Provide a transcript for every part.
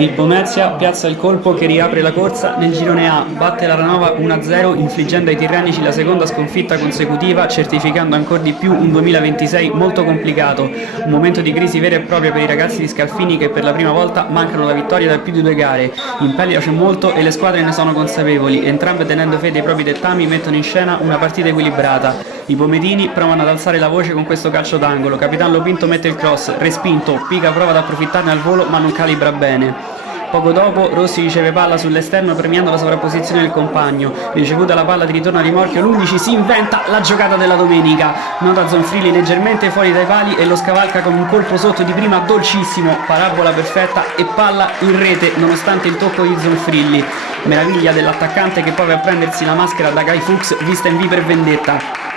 Il Pomezia piazza il colpo che riapre la corsa nel girone A, batte la Ranova 1-0 infliggendo ai tirrenici la seconda sconfitta consecutiva, certificando ancora di più un 2026 molto complicato, un momento di crisi vera e propria per i ragazzi di Scalfini che per la prima volta mancano la vittoria da più di 2 gare. In pelle c'è molto e le squadre ne sono consapevoli, entrambe tenendo fede ai propri dettami mettono in scena una partita equilibrata. I pometini provano ad alzare la voce con questo calcio d'angolo, Capitan Lopinto mette il cross, respinto, Pica prova ad approfittarne al volo ma non calibra bene. Poco dopo Rossi riceve palla sull'esterno premiando la sovrapposizione del compagno, ricevuta la palla di ritorno a rimorchio l'11 si inventa la giocata della domenica, nota Zonfrilli leggermente fuori dai pali e lo scavalca con un colpo sotto di prima dolcissimo, parabola perfetta e palla in rete nonostante il tocco di Zonfrilli, meraviglia dell'attaccante che prova a prendersi la maschera da Guy Fuchs vista in V per vendetta.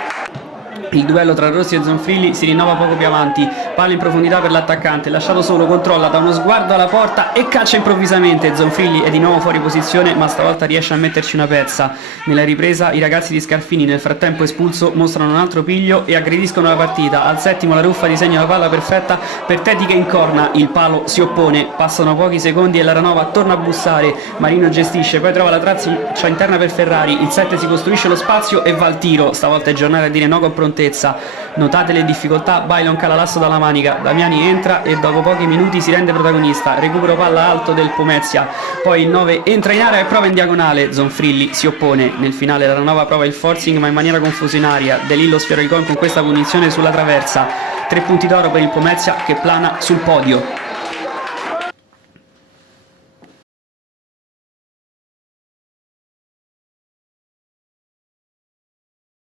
Il duello tra Rossi e Zonfrilli si rinnova poco più avanti, palla in profondità per l'attaccante, lasciato solo controlla da uno sguardo alla porta e calcia improvvisamente, Zonfrilli è di nuovo fuori posizione ma stavolta riesce a metterci una pezza. Nella ripresa i ragazzi di Scalfini nel frattempo espulso mostrano un altro piglio e aggrediscono la partita, al settimo la Ruffa disegna la palla perfetta per Teti che incorna, il palo si oppone, passano pochi secondi e la Ranova torna a bussare, Marino gestisce, poi trova la traccia interna per Ferrari, il 7 si costruisce lo spazio e va al tiro, stavolta è giornale a dire no con prontezza. Notate le difficoltà, Bailon cala l'asso dalla manica, Damiani entra e dopo pochi minuti si rende protagonista, recupero palla alto del Pomezia, poi il 9 entra in area e prova in diagonale, Zonfrilli si oppone, nel finale la Ranova prova il forcing ma in maniera confusionaria, De Lillo sfiora il gol con questa punizione sulla traversa, 3 punti d'oro per il Pomezia che plana sul podio.